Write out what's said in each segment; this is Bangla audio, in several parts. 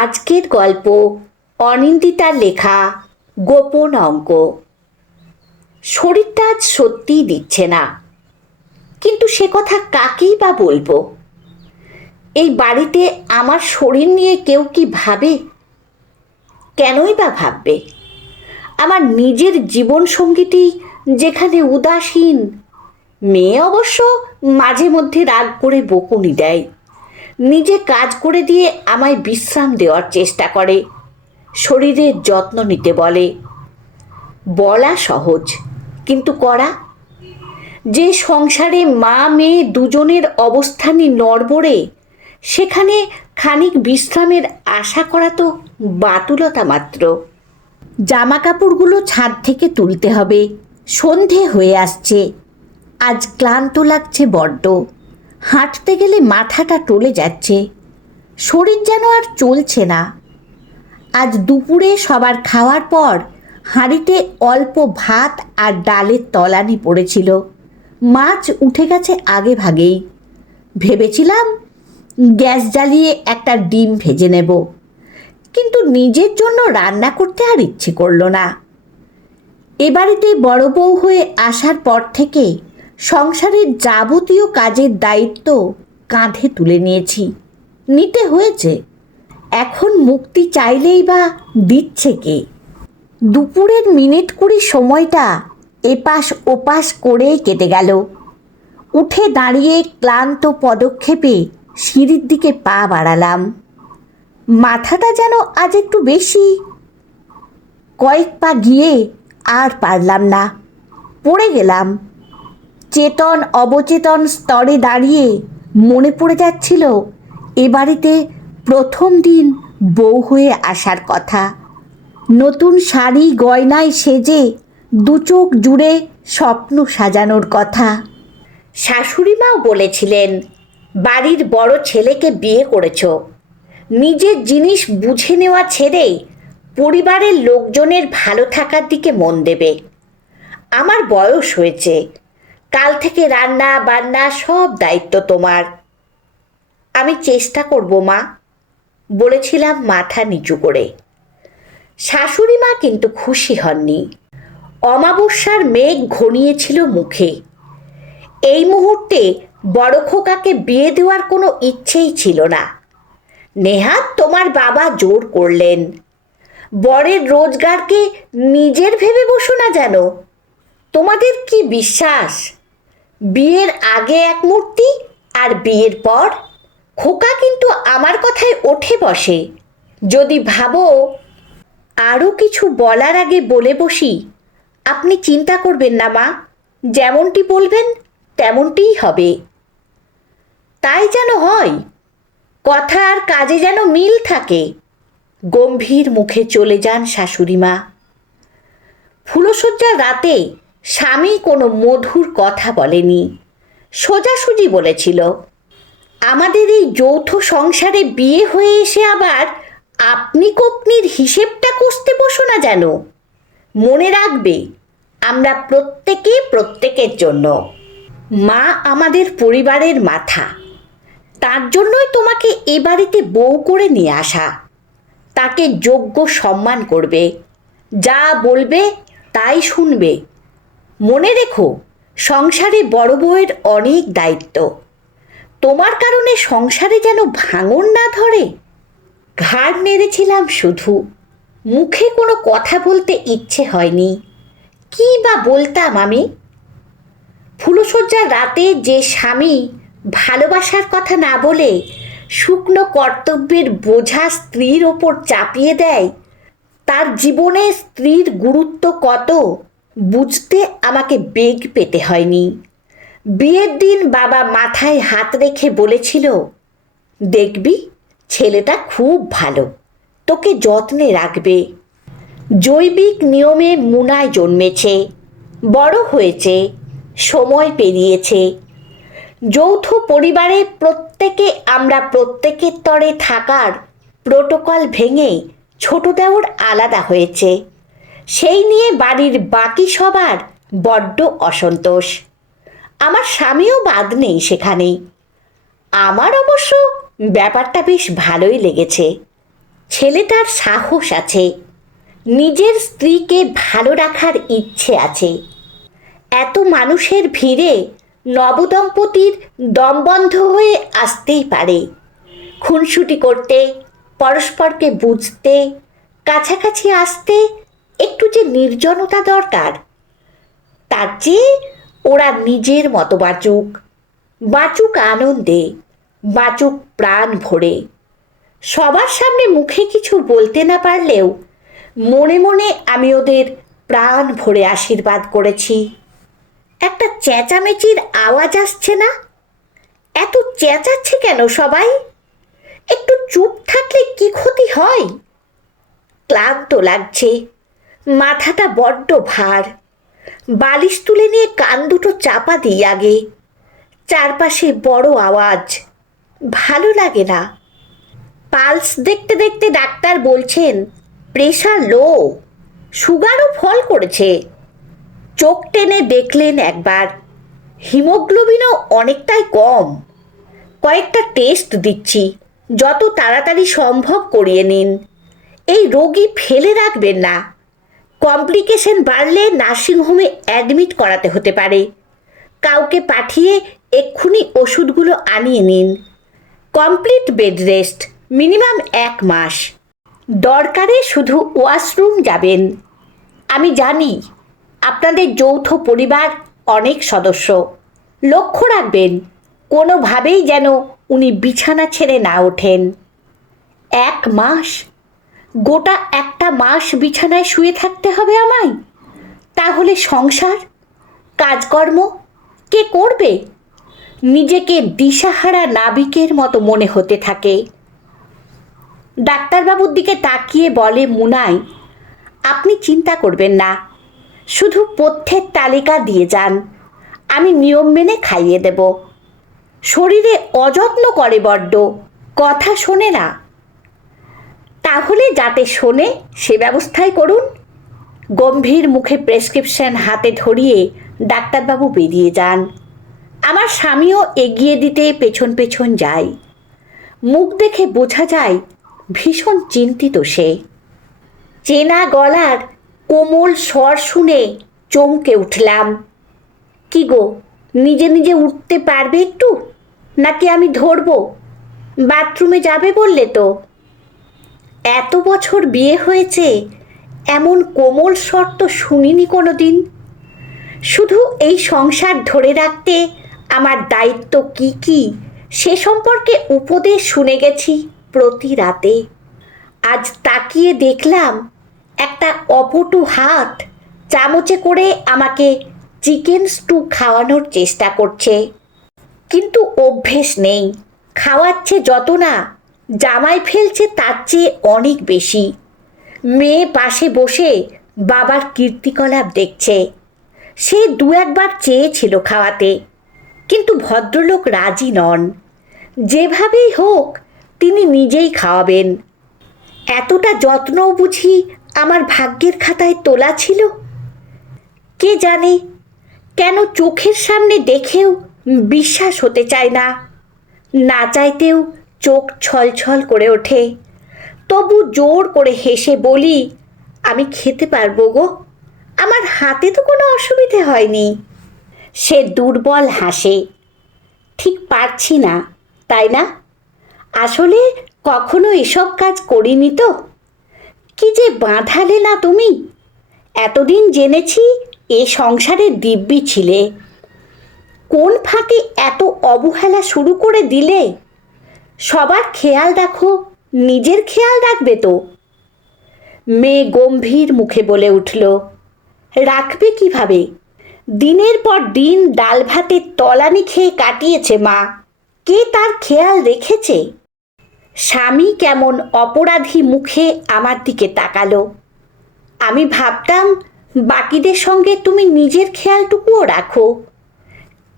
আজকের গল্প অনিন্দিতার লেখা গোপন অঙ্ক। শরীরটা আজ সত্যিই দিচ্ছে না, কিন্তু সে কথা কাকেই বা বলবো? এই বাড়িতে আমার শরীর নিয়ে কেউ কি ভাবে? কেনই বা ভাববে? আমার নিজের জীবনসঙ্গীটি যেখানে উদাসীন। মেয়ে অবশ্য মাঝে মধ্যে রাগ করে বকুনি দেয়, নিজে কাজ করে দিয়ে আমায় বিশ্রাম দেওয়ার চেষ্টা করে, শরীরের যত্ন নিতে বলে। বলা সহজ, কিন্তু করা? যে সংসারে মা মেয়ে দুজনের অবস্থানই নড়বড়ে, সেখানে খানিক বিশ্রামের আশা করা তো বাতুলতা মাত্র। জামা কাপড়গুলো ছাদ থেকে তুলতে হবে, সন্ধে হয়ে আসছে। আজ ক্লান্ত লাগছে বড্ড, হাঁটতে গেলে মাথাটা টলে যাচ্ছে, শরীর যেন আর চলছে না। আজ দুপুরে সবার খাওয়ার পর হাঁড়িতে অল্প ভাত আর ডালের তলানি পড়েছিল। মাছ উঠে গেছে আগে ভাগেই। ভেবেছিলাম গ্যাস জ্বালিয়ে একটা ডিম ভেজে নেব, কিন্তু নিজের জন্য রান্না করতে আর ইচ্ছে করলো না। এ বাড়িতে বড় বউ হয়ে আসার পর থেকে সংসারের যাবতীয় কাজের দায়িত্ব কাঁধে তুলে নিয়েছি, নিতে হয়েছে। এখন মুক্তি চাইলেই বা দিচ্ছে কে? দুপুরের মিনিট 20 সময়টা এপাশ ওপাশ করেই কেটে গেল। উঠে দাঁড়িয়ে ক্লান্ত পদক্ষেপে সিঁড়ির দিকে পা বাড়ালাম। মাথাটা যেন আজ একটু বেশি। কয়েক পা গিয়ে আর পারলাম না, পড়ে গেলাম। চেতন অবচেতন স্তরে দাঁড়িয়ে মনে পড়ে যাচ্ছিল এ বাড়িতে প্রথম দিন বউ হয়ে আসার কথা। নতুন শাড়ি গয়নায় সেজে দুচোখ জুড়ে স্বপ্ন সাজানোর কথা। শাশুড়িমাও বলেছিলেন, বাড়ির বড় ছেলেকে বিয়ে করেছ, নিজের জিনিস বুঝে নেওয়া ছেড়ে পরিবারের লোকজনের ভালো থাকার দিকে মন দেবে। আমার বয়স হয়েছে, কাল থেকে রান্না বান্না সব দায়িত্ব তোমার। আমি চেষ্টা করব মা, বলেছিলাম মাথা নিচু করে। শাশুড়ি মা কিন্তু খুশি হননি। অমাবস্যার মেঘ ঘনিয়েছিল মুখে। এই মুহূর্তে বড় খোকাকে বিয়ে দেওয়ার কোনো ইচ্ছেই ছিল না। নেহাত তোমার বাবা জোর করলেন। বরের রোজগারকে নিজের ভেবে বসো না যেন। তোমাদের কি বিশ্বাস? বিয়ের আগে এক মূর্তি আর বিয়ের পর? খোকা কিন্তু আমার কথায় ওঠে বসে। যদি ভাবো। আরও কিছু বলার আগে বলে বসি, আপনি চিন্তা করবেন না মা, যেমনটি বলবেন তেমনটিই হবে। তাই যেন হয়, কথা আর কাজে যেন মিল থাকে। গম্ভীর মুখে চলে যান শাশুড়ি মা। ফুলশয্যার রাতে স্বামী কোনো মধুর কথা বলেনি, সোজাসুজি বলেছিল, আমাদের এই যৌথ সংসারে বিয়ে হয়ে এসে আবার আপনি কপ্নির হিসেবটা কষতে বসো না যেন। মনে রাখবে, আমরা প্রত্যেকে প্রত্যেকের জন্য। মা আমাদের পরিবারের মাথা, তার জন্যই তোমাকে এ বাড়িতে বউ করে নিয়ে আসা। তাকে যোগ্য সম্মান করবে, যা বলবে তাই শুনবে। মনে রেখো, সংসারে বড় বউয়ের অনেক দায়িত্ব। তোমার কারণে সংসারে যেন ভাঙন না ধরে। ঘাড় নেড়েছিলাম শুধু, মুখে কোনো কথা বলতে ইচ্ছে হয়নি। কি বা বলতাম আমি? ফুলশয্যার রাতে যে স্বামী ভালোবাসার কথা না বলে শুকনো কর্তব্যের বোঝা স্ত্রীর ওপর চাপিয়ে দেয়, তার জীবনে স্ত্রীর গুরুত্ব কত বুঝতে আমাকে বেগ পেতে হয়নি। বিয়ের দিন বাবা মাথায় হাত রেখে বলেছিল, দেখবি ছেলেটা খুব ভালো, তোকে যত্নে রাখবে। জৈবিক নিয়মে মুনায় জন্মেছে, বড় হয়েছে, সময় পেরিয়েছে। যৌথ পরিবারে প্রত্যেকে আমরা প্রত্যেকের তরে থাকার প্রোটোকল ভেঙে ছোট দেওর আলাদা হয়েছে। সেই নিয়ে বাড়ির বাকি সবার বড্ড অসন্তোষ। আমার স্বামীও বাদ নেই সেখানে। আমার অবশ্য ব্যাপারটা বেশ ভালোই লেগেছে। ছেলেটার সাহস আছে, নিজের স্ত্রীকে ভালো রাখার ইচ্ছে আছে। এত মানুষের ভিড়ে নবদম্পতির দম বন্ধ হয়ে আসতেই পারে। খুনসুটি করতে, পরস্পরকে বুঝতে, কাছাকাছি আসতে একটু যে নির্জনতা দরকার, তার চেয়ে ওরা নিজের মতো বাঁচুক, বাঁচুক আনন্দে, বাঁচুক প্রাণ ভরে। সবার সামনে মুখে কিছু বলতে না পারলেও মনে মনে আমি ওদের প্রাণ ভরে আশীর্বাদ করেছি। একটা চেঁচামেচির আওয়াজ আসছে না? এত চেঁচাচ্ছে কেন সবাই? একটু চুপ থাকলে কি ক্ষতি হয়? ক্লান্ত লাগছে, মাথাটা বড্ড ভার। বালিশ তুলে নিয়ে কান দুটো চাপা দিই আগে। চারপাশে বড় আওয়াজ, ভালো লাগে না। পালস দেখতে দেখতে ডাক্তার বলছেন প্রেশার লো, সুগারও ফল করেছে। চোখ টেনে দেখলেন একবার, হিমোগ্লোবিনও অনেকটাই কম। কয়েকটা টেস্ট দিচ্ছি, যত তাড়াতাড়ি সম্ভব করিয়ে নিন। এই রোগী ফেলে রাখবেন না, কমপ্লিকেশন বাড়লে নার্সিংহোমে অ্যাডমিট করাতে হতে পারে। কাউকে পাঠিয়ে এক্ষুনি ওষুধগুলো আনিয়ে নিন। কমপ্লিট বেড রেস্ট, মিনিমাম 1 মাস। দরকারে শুধু ওয়াশরুম যাবেন। আমি জানি আপনাদের যৌথ পরিবার, অনেক সদস্য। লক্ষ্য রাখবেন কোনোভাবেই যেন উনি বিছানা ছেড়ে না ওঠেন। 1 মাস? গোটা একটা মাস বিছানায় শুয়ে থাকতে হবে আমায়? তাহলে সংসার, কাজকর্ম কে করবে? নিজেকে দিশাহারা নাবিকের মতো মনে হতে থাকে। ডাক্তারবাবুর দিকে তাকিয়ে বলে মুনাই, আপনি চিন্তা করবেন না, শুধু পথ্যের তালিকা দিয়ে যান, আমি নিয়ম মেনে খাইয়ে দেব। শরীরে অযত্ন করে বড্ড, কথা শোনে না। তাহলে যাতে শোনে সে ব্যবস্থাই করুন। গম্ভীর মুখে প্রেসক্রিপশন হাতে ধরিয়ে ডাক্তারবাবু বেরিয়ে যান। আমার স্বামীও এগিয়ে দিতে পেছন পেছন যায়। মুখ দেখে বোঝা যায় ভীষণ চিন্তিত সে। চেনা গলার কোমল স্বর শুনে চমকে উঠলাম। কি গো, নিজে নিজে উঠতে পারবে একটু, নাকি আমি ধরবো? বাথরুমে যাবে বললে তো। এত বছর বিয়ে হয়েছে, এমন কোমল স্বর তো শুনিনি কোনো দিন। শুধু এই সংসার ধরে রাখতে আমার দায়িত্ব কি কি সে সম্পর্কে উপদেশ শুনে গেছি প্রতি রাতে। আজ তাকিয়ে দেখলাম একটা অপটু হাত চামচে করে আমাকে চিকেন স্টু খাওয়ানোর চেষ্টা করছে, কিন্তু অভ্যেস নেই। খাওয়াচ্ছে যত না, জামাই ফেলছে তার চেয়ে অনেক বেশি। মেয়ে পাশে বসে বাবার কীর্তিকলাপ দেখছে। সে 2-1 বার চেয়েছিল খাওয়াতে, কিন্তু ভদ্রলোক রাজি নন। যেভাবেই হোক তিনি নিজেই খাওয়াবেন। এতটা যত্নও বুঝি আমার ভাগ্যের খাতায় তোলা ছিল? কে জানে কেন চোখের সামনে দেখেও বিশ্বাস হতে চায় না। না চাইতেও চোখ ছলছল করে ওঠে। তবু জোর করে হেসে বলি, আমি খেতে পারবো গো, আমার হাতে তো কোনো অসুবিধে হয়নি। সে দুর্বল হাসে। ঠিক পারছি না, তাই না? আসলে কখনো এসব কাজ করিনি তো। কি যে বাঁধালে না তুমি! এতদিন জেনেছি এ সংসারে দিব্যি ছিলে। কোন ফাঁকে এত অবহেলা শুরু করে দিলে? সবার খেয়াল রাখো, নিজের খেয়াল রাখবে তো? মেয়ে গম্ভীর মুখে বলে উঠল, রাখবে কিভাবে? দিনের পর দিন ডাল ভাতের তলানি খেয়ে কাটিয়েছে মা, কে তার খেয়াল রেখেছে? স্বামী কেমন অপরাধী মুখে আমার দিকে তাকালো। আমি ভাবতাম বাকিদের সঙ্গে তুমি নিজের খেয়ালটুকুও রাখো।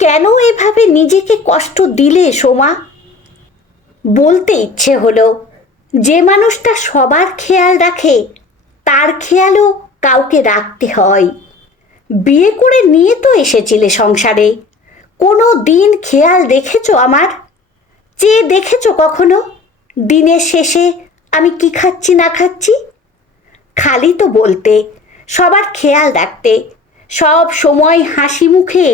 কেন এভাবে নিজেকে কষ্ট দিলে সোমা? বলতে ইচ্ছে হলো, যে মানুষটা সবার খেয়াল রাখে তার খেয়ালও কাউকে রাখতে হয়। বিয়ে করে নিয়ে তো এসেছিলে সংসারে, কোনো দিন খেয়াল রেখেছো আমার? চেয়ে দেখেছো কখনো দিনের শেষে আমি কি খাচ্ছি না খাচ্ছি? খালি তো বলতে, সবার খেয়াল রাখতে, সব সময় হাসি মুখে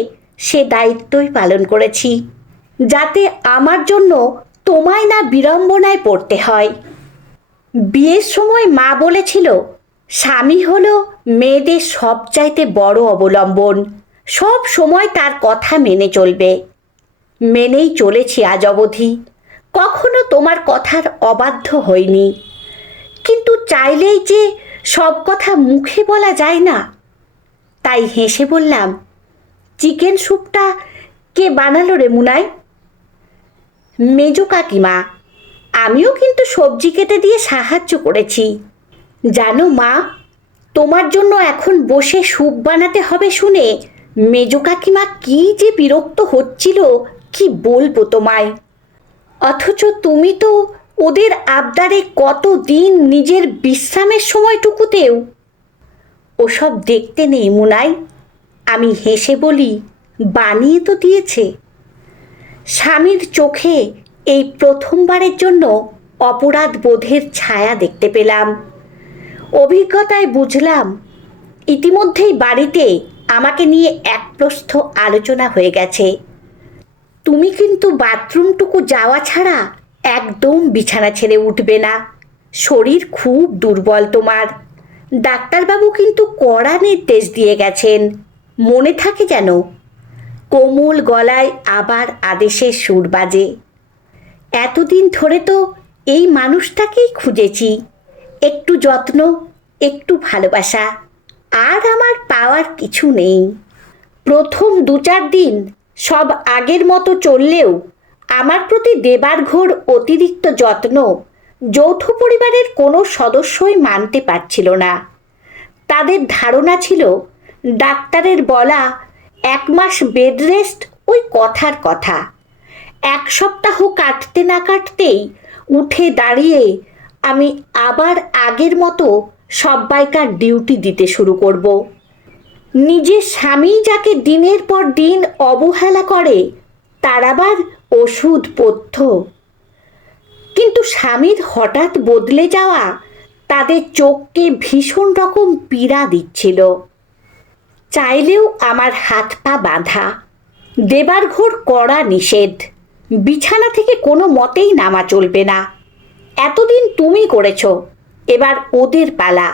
সে দায়িত্বই পালন করেছি, যাতে আমার জন্য তোমায় না বিড়ম্বনায় পড়তে হয়। বিয়ের সময় মা বলেছিল, স্বামী হলো মেয়েদের সবচাইতে বড় অবলম্বন, সব সময় তার কথা মেনে চলবে। মেনেই চলেছি আজ অবধি, কখনো তোমার কথার অবাধ্য হইনি। কিন্তু চাইলেই যে সব কথা মুখে বলা যায় না। তাই হেসে বললাম, চিকেন স্যুপটা কে বানালো রে মুনাই? মেজো কাকিমা। আমিও কিন্তু সবজি কেটে দিয়ে সাহায্য করেছি। জানো মা, তোমার জন্য এখন বসে স্যুপ বানাতে হবে শুনে মেজো কাকিমা কি যে বিরক্ত হচ্ছিল কি বলবো তোমায়। অথচ তুমি তো ওদের আবদারে কতদিন নিজের বিশ্রামের সময়টুকুতেও। ওসব দেখতে নেই মুনাই। আমি হেসে বলি, বানিয়ে তো দিয়েছে। স্বামীর চোখে এই প্রথমবারের জন্য অপরাধ বোধের ছায়া দেখতে পেলাম। অভিজ্ঞতায় বুঝলাম, ইতিমধ্যেই বাড়িতে আমাকে নিয়ে এক প্রস্থ আলোচনা হয়ে গেছে। তুমি কিন্তু বাথরুমটুকু যাওয়া ছাড়া একদম বিছানা ছেড়ে উঠবে না। শরীর খুব দুর্বল তোমার। ডাক্তারবাবু কিন্তু কড়া নির্দেশ দিয়ে গেছেন, মনে থাকে যেন। কোমল গলায় আবার আদেশের সুর বাজে। এতদিন ধরে তো এই মানুষটাকেই খুঁজেছি। একটু যত্ন, একটু ভালোবাসা, আর আমার পাওয়ার কিছু নেই। প্রথম 2-4 দিন সব আগের মতো চললেও আমার প্রতি দেবার ঘোর অতিরিক্ত যত্ন যৌথ পরিবারের কোনো সদস্যই মানতে পারছিল না। তাদের ধারণা ছিল ডাক্তারের বলা 1 মাস বেড রেস্ট ওই কথার কথা। 1 সপ্তাহ কাটতে না কাটতেই উঠে দাঁড়িয়ে আমি আবার আগের মতো সব্বাইকার ডিউটি দিতে শুরু করব। নিজের স্বামী যাকে দিনের পর দিন অবহেলা করে, তার আবার ওষুধ পথ্য। কিন্তু স্বামীর হঠাৎ বদলে যাওয়া তাদের চোখকে ভীষণ রকম পীড়া দিচ্ছিল। চাইলেও আমার হাত পা বাঁধা। দেবার ঘোর কড়া নিষেধ, বিছানা থেকে কোনো মতেই নামা চলবে না। এতদিন তুমি করেছ, এবার ওদের পালা।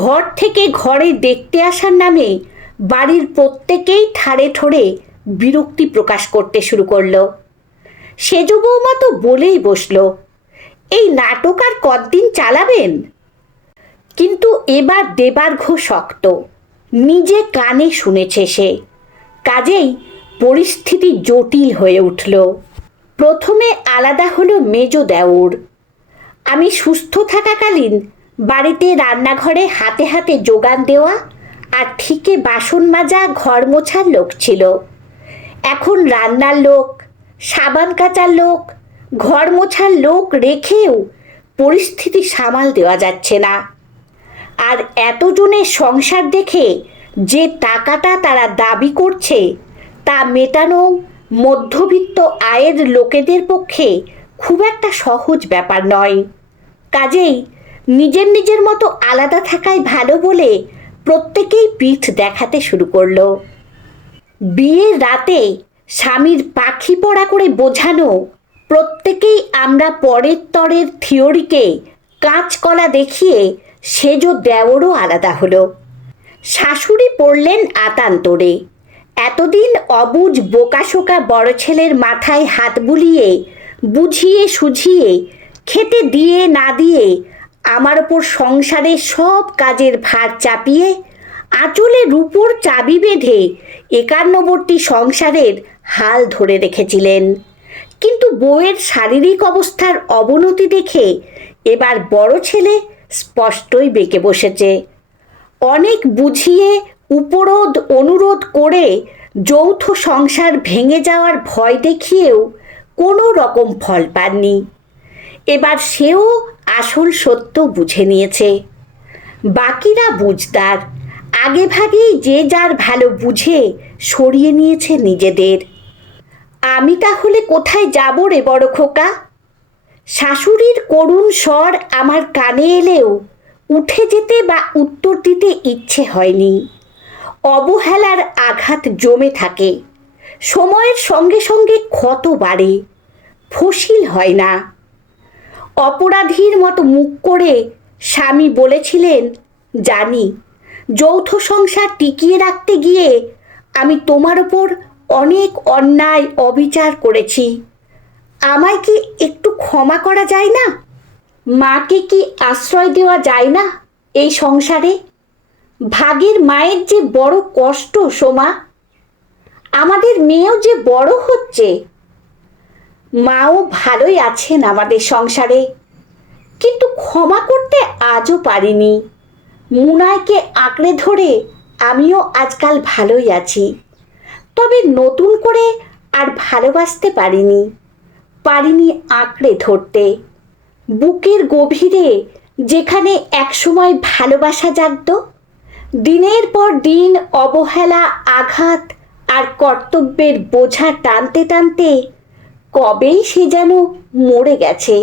ঘর থেকে ঘরে দেখতে আসার নামে বাড়ির প্রত্যেকেই ঠাড়ে ঠোড়ে বিরক্তি প্রকাশ করতে শুরু করলো। সেজ বৌমা তো বলেই বসল, এই নাটক আর কতদিন চালাবেন? কিন্তু এবার দেবার্ঘ শক্ত, নিজে কানে শুনেছে সে। কাজেই পরিস্থিতি জটিল হয়ে উঠল। প্রথমে আলাদা হলো মেজো দেওর। আমি সুস্থ থাকাকালীন বাড়িতে রান্নাঘরে হাতে হাতে যোগান দেওয়া আর ঠিকে বাসন মাজা, ঘর মোছার লোক ছিল। এখন রান্নার লোক, সাবান কাচার লোক, ঘর মোছার লোক রেখেও পরিস্থিতি সামাল দেওয়া যাচ্ছে না। আর এতজনের সংসার দেখে যে টাকাটা তারা দাবি করছে, তা মেটানো মধ্যবিত্ত আয়ের লোকেদের পক্ষে খুব একটা সহজ ব্যাপার নয়। কাজেই নিজের নিজের মতো আলাদা থাকাই ভালো বলে প্রত্যেকেই পিঠ দেখাতে শুরু করলো। বিয়ের রাতে স্বামীর পাখি পড়া করে বোঝানো প্রত্যেকেই আমরা পরের তরের থিওরিকে কাঁচকলা দেখিয়ে সেজ দেওরও আলাদা হলো। শাশুড়ি পড়লেন আতান্তরে। এতদিন অবুঝ বোকাশোকা বড় ছেলের মাথায় হাত বুলিয়ে বুঝিয়ে সুঝিয়ে খেতে দিয়ে না দিয়ে আমার ওপর সংসারের সব কাজের ভার চাপিয়ে আঁচলে রূপোর চাবি বেঁধে 51বর্তী সংসারের হাল ধরে রেখেছিলেন। কিন্তু বউয়ের শারীরিক অবস্থার অবনতি দেখে এবার বড় ছেলে স্পষ্টই বেঁকে বসেছে। অনেক বুঝিয়ে উপরোধ অনুরোধ করে যৌথ সংসার ভেঙে যাওয়ার ভয় দেখিয়েও কোনো রকম ফল পাননি। এবার সেও আসল সত্য বুঝে নিয়েছে। বাকিরা বুঝদার, আগে ভাগেই যে যার ভালো বুঝে সরিয়ে নিয়েছে নিজেদের। আমি তাহলে কোথায় যাব রে বড় খোকা? শাশুড়ির করুণ স্বর আমার কানে এলেও উঠে যেতে বা উত্তর দিতে ইচ্ছে হয়নি। অবহেলার আঘাত জমে থাকে, সময়ের সঙ্গে সঙ্গে ক্ষত বাড়ে, ফসিল হয় না। অপরাধীর মতো মুখ করে স্বামী বলেছিলেন, জানি যৌথ সংসার টিকিয়ে রাখতে গিয়ে আমি তোমার ওপর অনেক অন্যায় অবিচার করেছি, আমায় কি একটু ক্ষমা করা যায় না? মাকে কি আশ্রয় দেওয়া যায় না এই সংসারে? ভাগের মায়ের যে বড় কষ্ট সোমা, আমাদের মেয়েও যে বড় হচ্ছে। মাও ভালোই আছেন আমাদের সংসারে, কিন্তু ক্ষমা করতে আজও পারিনি। মুনায়কে আঁকড়ে ধরে আমিও আজকাল ভালোই আছি, তবে নতুন করে আর ভালোবাসতে পারিনি আঁকড়ে ধরতে। বুকের গভীরে যেখানে একসময় ভালোবাসা জাগত, দিনের পর দিন অবহেলা, আঘাত আর কর্তব্যের বোঝা টানতে টানতে কবেই সে যেন মরে গেছে।